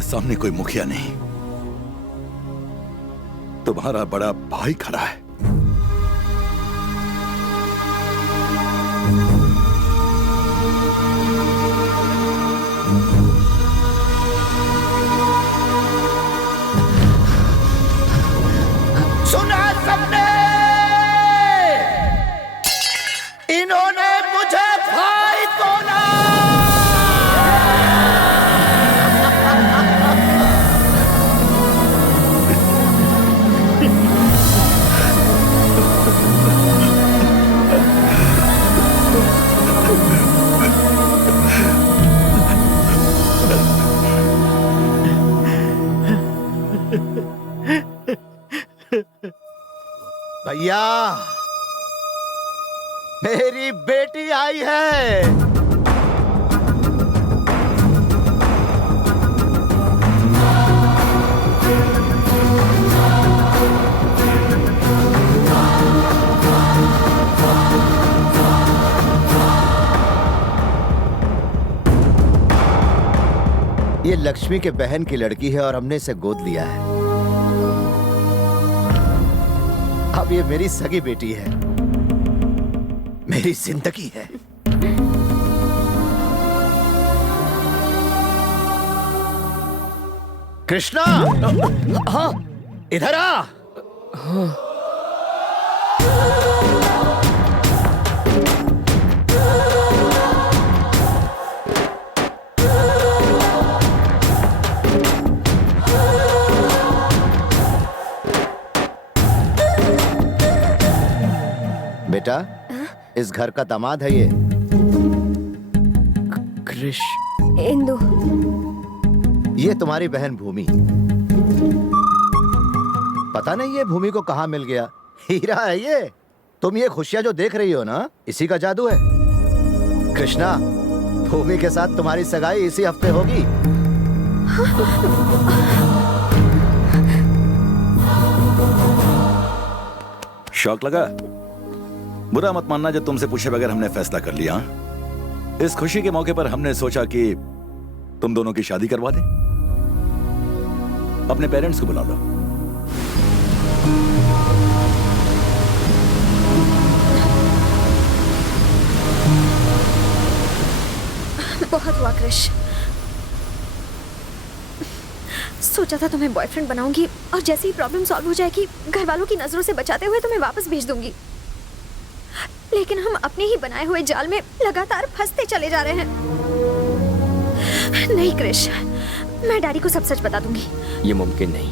तुम्हारे सामने कोई मुखिया नहीं, तुम्हारा बड़ा भाई खड़ा है। सुना सबने, इन्होंने मुझे भाई तोड़ा। भैया, मेरी बेटी आई है। ये लक्ष्मी के बहन की लड़की है और हमने इसे गोद लिया है। अब ये मेरी सगी बेटी है, मेरी जिंदगी है। कृष्णा, हाँ, इधर आ। बेटा, इस घर का दामाद है ये। कृष, इंदु, ये तुम्हारी बहन भूमि। पता नहीं ये भूमि को कहाँ मिल गया, हीरा है ये। तुम ये खुशियां जो देख रही हो ना, इसी का जादू है। कृष्णा, भूमि के साथ तुम्हारी सगाई इसी हफ्ते होगी। शौक लगा? बुरा मत मानना जब तुमसे पूछे बगैर हमने फैसला कर लिया। इस खुशी के मौके पर हमने सोचा कि तुम दोनों की शादी करवा दें। अपने पेरेंट्स को बुला लो। बहुत हुआ कृष। सोचा था तुम्हें बॉयफ्रेंड बनाऊंगी और जैसे ही प्रॉब्लम सॉल्व हो जाएगी घर वालों की नजरों से बचाते हुए तुम्हें वापस भेज दूंगी, लेकिन हम अपने ही बनाए हुए जाल में लगातार फंसते चले जा रहे हैं। नहीं कृष, मैं डैडी को सब सच बता दूंगी। ये मुमकिन नहीं।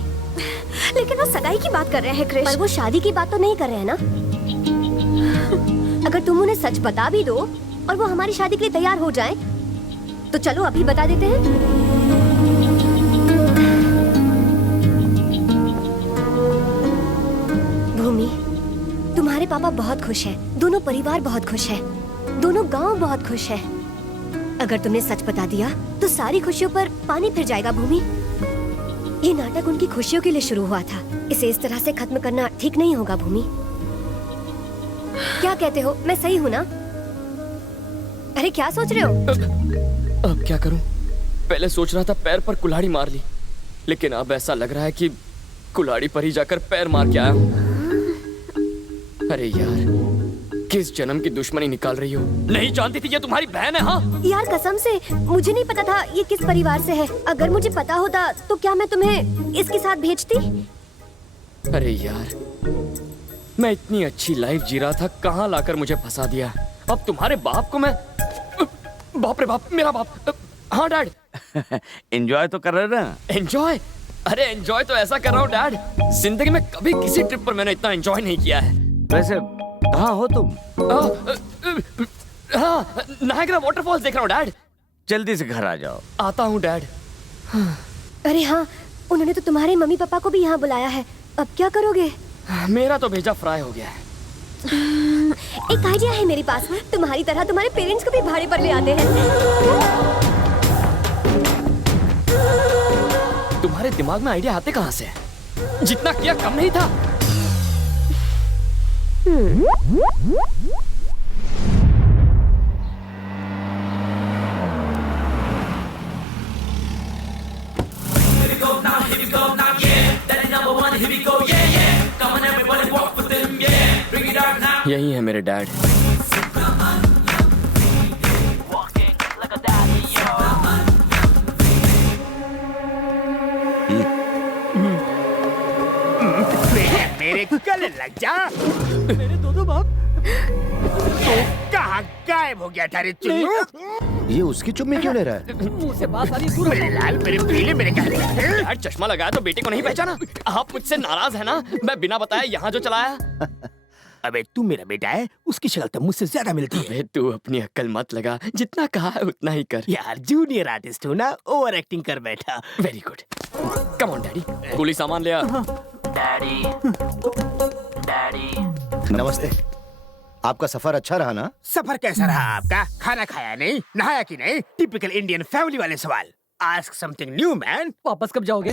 लेकिन वो सगाई की बात कर रहे हैं कृष। पर वो शादी की बात तो नहीं कर रहे हैं ना। अगर तुम उन्हें सच बता भी दो और वो हमारी शादी के लिए तैयार हो जाएं, तो चलो अभी बता देते हैं। भूमि, तुम्हारे पापा बहुत खुश हैं, दोनों परिवार बहुत खुश है, दोनों गांव बहुत खुश है। अगर तुमने सच बता दिया तो सारी खुशियों पर पानी फिर जाएगा। भूमि, ये नाटक उनकी खुशियों के लिए शुरू हुआ था, इसे इस तरह से खत्म करना ठीक नहीं होगा। भूमि, क्या कहते हो? मैं सही हूँ ना? अरे क्या सोच रहे हो? अब क्या करूं? पहले सोच रहा था पैर पर कुल्हाड़ी मार ली, लेकिन अब ऐसा लग रहा है कि कुल्हाड़ी पर ही जाकर पैर मार के आया हूं। अरे यार, किस जन्म की दुश्मनी निकाल रही हो? नहीं जानती थी ये तुम्हारी बहन है। हाँ यार, कसम से मुझे नहीं पता था ये किस परिवार से है। अगर मुझे पता होता तो क्या मैं तुम्हें इसके साथ भेजती? अरे यार, मैं इतनी अच्छी लाइफ जी रहा था, कहाँ लाकर मुझे फंसा दिया। अब तुम्हारे बाप को मैं, बाप रे बाप, मेरा बाप। हाँ डैड। एंजॉय तो कर रहे ना? एंजॉय? अरे एंजॉय तो ऐसा कर रहा हूँ डैड, जिंदगी में कभी किसी ट्रिप पर मैंने इतना एंजॉय नहीं किया है। वैसे कहाँ हो तुम? हाँ, नायग्रा वाटरफॉल्स देख रहा हूँ डैड। जल्दी से घर आ जाओ। आता हूँ डैड। अरे हाँ, उन्होंने तो तुम्हारे मम्मी पापा को भी यहाँ बुलाया है। अब क्या करोगे? मेरा तो भेजा फ्राई हो गया है। एक आइडिया है मेरे पास। तुम्हारी तरह तुम्हारे पेरेंट्स को भी भाड़े पर ले आते हैं। तुम्हारे दिमाग में आइडिया आते कहाँ से? जितना किया कम नहीं था। यही है मेरे डैड। मेरे गले लग जा। मेरे दो बाप तो कहाँ गायब हो गया था रे चुन्नू? ये उसकी चुम्मी क्यों ले रहा है? मुंह से बात आ रही दूर। मेरे लाल मेरे पीले मेरे गले। डैड चश्मा लगाया तो बेटे को नहीं पहचाना? आप मुझसे नाराज है ना? मैं बिना बताए यहाँ जो चलाया। अबे तू मेरा बेटा है, उसकी शक्ल तो मुझसे ज्यादा मिलती है। अबे तू अपनी अक्ल मत लगा, जितना कहा है उतना ही कर। यार जूनियर आर्टिस्ट हो ना, ओवर एक्टिंग कर बैठा। Very good. Come on daddy, गोली सामान ले आ। नमस्ते। आपका सफर अच्छा रहा ना? सफर कैसा रहा आपका? खाना खाया नहीं, नहाया कि नहीं? टिपिकल इंडियन फैमिली वाले सवाल। Ask something new man. वापस कब जाओगे?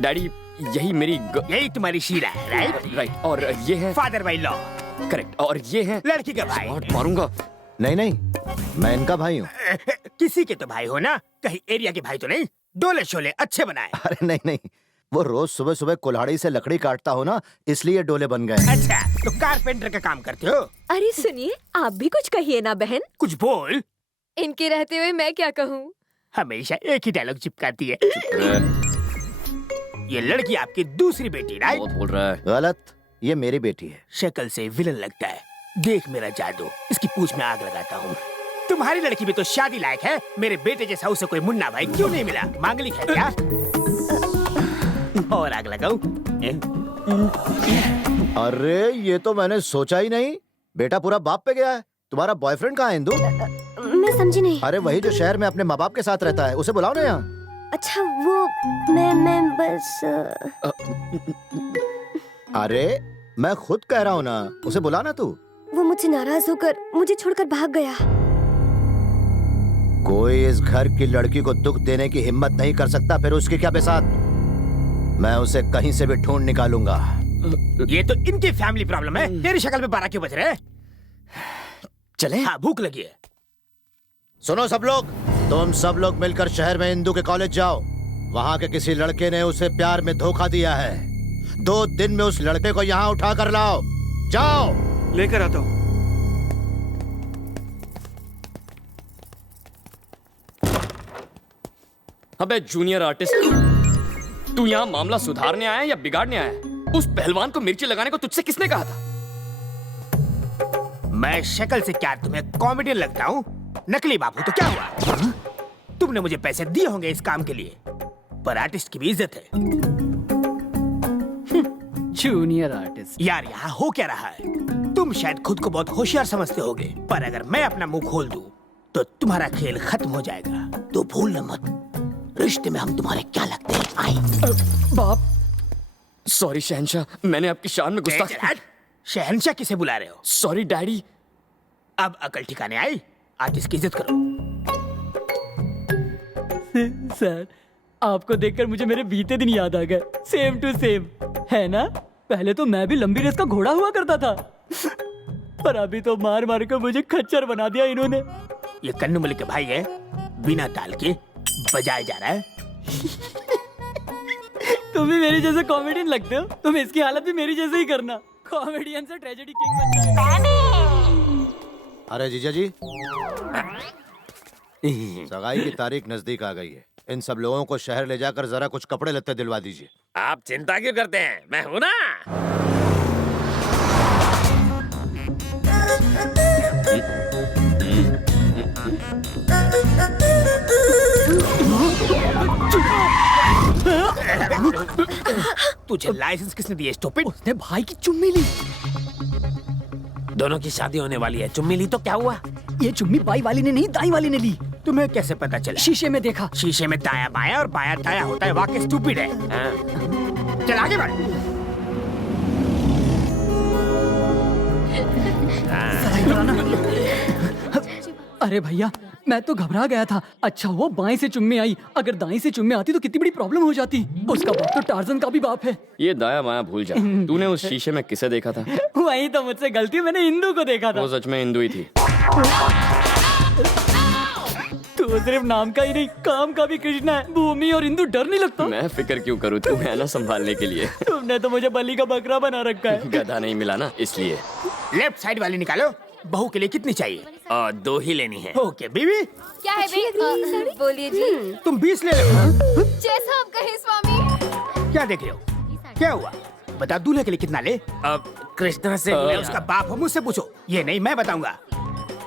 डैडी यही मेरी यही तुम्हारी शीला है, राइट? राइट। और ये है फादर बाई लॉ। करेक्ट। और ये है लड़की का भाई। स्मार्ट मारूंगा। नहीं नहीं, मैं इनका भाई हूँ। किसी के तो भाई हो ना, कहीं एरिया के भाई तो नहीं? डोले शोले अच्छे बनाए। अरे नहीं नहीं, वो रोज सुबह सुबह कुल्हाड़ी से लकड़ी काटता हो ना, इसलिए डोले बन गए। अच्छा, तो कारपेंटर का काम करते हो? अरे सुनिए, आप भी कुछ कहिए ना बहन। कुछ बोल। इनके रहते हुए मैं क्या कहूँ? हमेशा एक ही डायलॉग चिपकाती है। ये लड़की आपकी दूसरी बेटी, राइट? बहुत बोल रहा है। गलत, ये मेरी बेटी है। शक्ल से विलन लगता है। देख मेरा जादू, इसकी पूंछ में आग लगाता हूँ। तुम्हारी लड़की भी तो शादी लायक है। मेरे बेटे जैसा उसे कोई मुन्ना भाई क्यों नहीं मिला? मांगलिक है क्या? और आग लगाऊं? अरे ये तो मैंने सोचा ही नहीं। बेटा पूरा बाप पे गया है। तुम्हारा बॉयफ्रेंड कहाँ है इंदु? मैं समझी नहीं। अरे वही जो शहर में अपने माँ बाप के साथ रहता है, उसे बुलाओ ना यहाँ। अच्छा वो मैं बस अरे मैं खुद कह रहा हूँ ना, उसे बुला ना तू। वो मुझसे नाराज होकर मुझे छोड़कर भाग गया। कोई इस घर की लड़की को दुख देने की हिम्मत नहीं कर सकता, फिर उसकी क्या बेसात। मैं उसे कहीं से भी ढूंढ निकालूंगा। ये तो इनकी फैमिली प्रॉब्लम है। तेरी शक्ल में 12 क्यों बज रहे? चले? हाँ, भूख लगी है। सुनो सब लोग, तुम सब लोग मिलकर शहर में इंदु के कॉलेज जाओ। वहाँ के किसी लड़के ने उसे प्यार में धोखा दिया है। 2 दिन में उस लड़के को यहाँ उठा कर लाओ। जाओ। लेकर आता हूँ। अबे जूनियर आर्टिस्ट, तू यहाँ मामला सुधारने आया या बिगाड़ने आया? उस पहलवान को मिर्ची लगाने को तुझसे किसने कहा था? मैं शक्ल से क्या तुम्हें कॉमेडियन लगता हूँ? नकली बाबू तो क्या हुआ? तुमने मुझे पैसे दिए होंगे इस काम के लिए, पर आर्टिस्ट की भी इज्जत है। जूनियर आर्टिस्ट यार यहाँ हो क्या रहा है? तुम शायद खुद को बहुत होशियार समझते होगे, पर अगर मैं अपना मुंह खोल दूं तो तुम्हारा खेल खत्म हो जाएगा। तो भूलना मत, रिश्ते में हम तुम्हारे क्या लगते हैं? आई बाप, सॉरी शहंशाह, मैंने आपकी शान में गुस्सा। शहंशाह किसे बुला रहे हो? Sorry daddy. अब अकल ठिकाने आई? आर्टिस्ट की इज्जत करो। सर, आपको देखकर मुझे मेरे बीते दिन याद आ गए। सेम टू सेम, है ना? पहले तो मैं भी लंबी रेस का घोड़ा हुआ करता था, पर अभी तो मार मार कर मुझे खच्चर बना दिया इन्होंने। ये कन्नू मलिक के भाई है, बिना ताल के बजाया जा रहा है। तुम भी मेरे जैसे कॉमेडियन लगते हो। तुम इसकी हालत भी मेरी जैसे ही करना। कॉमेडियन से ट्रेजेडी किंग बन जाएगा। अरे जीजा जी, सगाई की तारीख नजदीक आ गई है। इन सब लोगों को शहर ले जाकर जरा कुछ कपड़े लत्ते दिलवा दीजिए। आप चिंता क्यों करते हैं? मैं हूं ना। तुझे लाइसेंस किसने दिया स्टूपिड? उसने भाई की चुम्मी ली। दोनों की शादी होने वाली है, चुम्मी ली तो क्या हुआ? ये चुम्मी बाई वाली ने नहीं, दाई वाली ने ली। तुम्हें कैसे पता चला? शीशे में देखा। शीशे में दाया बाया और बाया दाया होता है, वाकई स्टूपिड है। हाँ। चल आगे बढ़। अरे भैया, मैं तो घबरा गया था। अच्छा वो बाएं से चुम्मी आई, अगर दाएं से चुम्मी आती तो कितनी बड़ी प्रॉब्लम हो जाती। उसका बाप तो टार्जन का भी बाप है। ये दाया माया भूल जा। तूने उस शीशे में किसे देखा था? वही तो मुझसे गलती, मैंने इंदु को देखा था। वो सच में इंदु ही थी। तू वो सिर्फ नाम का ही नहीं काम का भी कृष्णा है। भूमि और इंदु डर नहीं लगता? मैं फिक्र क्यों करूँ, तुम है ना संभालने के लिए। तुमने तो मुझे बलि का बकरा बना रखा है। गधा नहीं मिला ना इसलिए। लेफ्ट साइड वाली निकालो। बहू के लिए कितनी चाहिए? 2 ही लेनी है। ओके बीवी, क्या है बे? बोलिए जी। तुम 20 ले लो। जैसा आप कहें स्वामी। क्या देख रहे हो? क्या हुआ? बता, दूल्हे के लिए कितना ले? अब कृष्णा से मैं उसका बाप हूँ, मुझसे पूछो। ये नहीं, मैं बताऊंगा।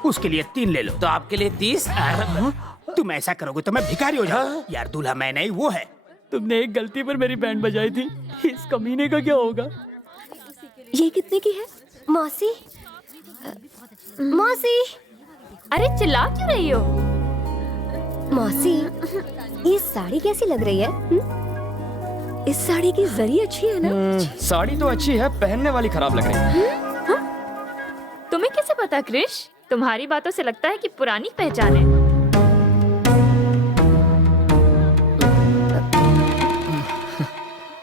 उसके लिए 3 ले लो। तो आपके लिए 30। तुम ऐसा करोगे तो मैं भिखारी हो जाऊँ। यार दूल्हा मैं नहीं, वो है। तुमने एक गलती पर मेरी बैंड बजाई थी, इस कमीने का क्या होगा? ये कितने की है? मौसी, मौसी, अरे चिल्ला क्यों रही हो? मौसी, ये साड़ी कैसी लग रही है? इस साड़ी की जरी अच्छी है ना? साड़ी तो अच्छी है, पहनने वाली खराब लग रही है। तुम्हें कैसे पता क्रिश? तुम्हारी बातों से लगता है कि पुरानी पहचान है।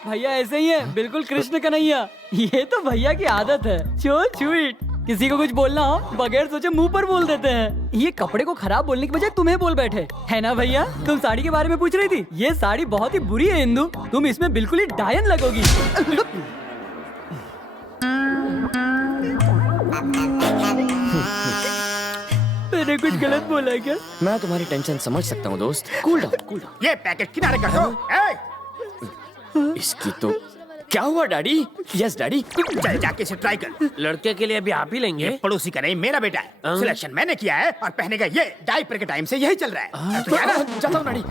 भैया ऐसे ही है, बिल्कुल कृष्ण कन्हैया। ये तो भैया की आदत है। So sweet. किसी को कुछ बोलना हो बगैर सोचे मुंह पर बोल देते हैं। ये कपड़े को खराब बोलने की बजाय तुम्हें बोल बैठे, है ना भैया? तुम साड़ी के बारे में पूछ रही थी। ये साड़ी बहुत ही बुरी है इंदु, तुम इसमें बिल्कुल ही डायन लगोगी। मैंने कुछ गलत बोला क्या? मैं तुम्हारी टेंशन समझ सकता हूँ दोस्त। Cool down, cool down. ये पैकेट किनारे कर दो। इसकी तो क्या हुआ डैडी? Yes daddy. चल जाके इसे ट्राई कर। लड़के के लिए अभी आप ही लेंगे। ये पड़ोसी का नहीं, मेरा बेटा है। सिलेक्शन मैंने किया है और पहनेगा ये। डायपर के टाइम से यही चल रहा है। तो यार, जाता हूँ डैडी।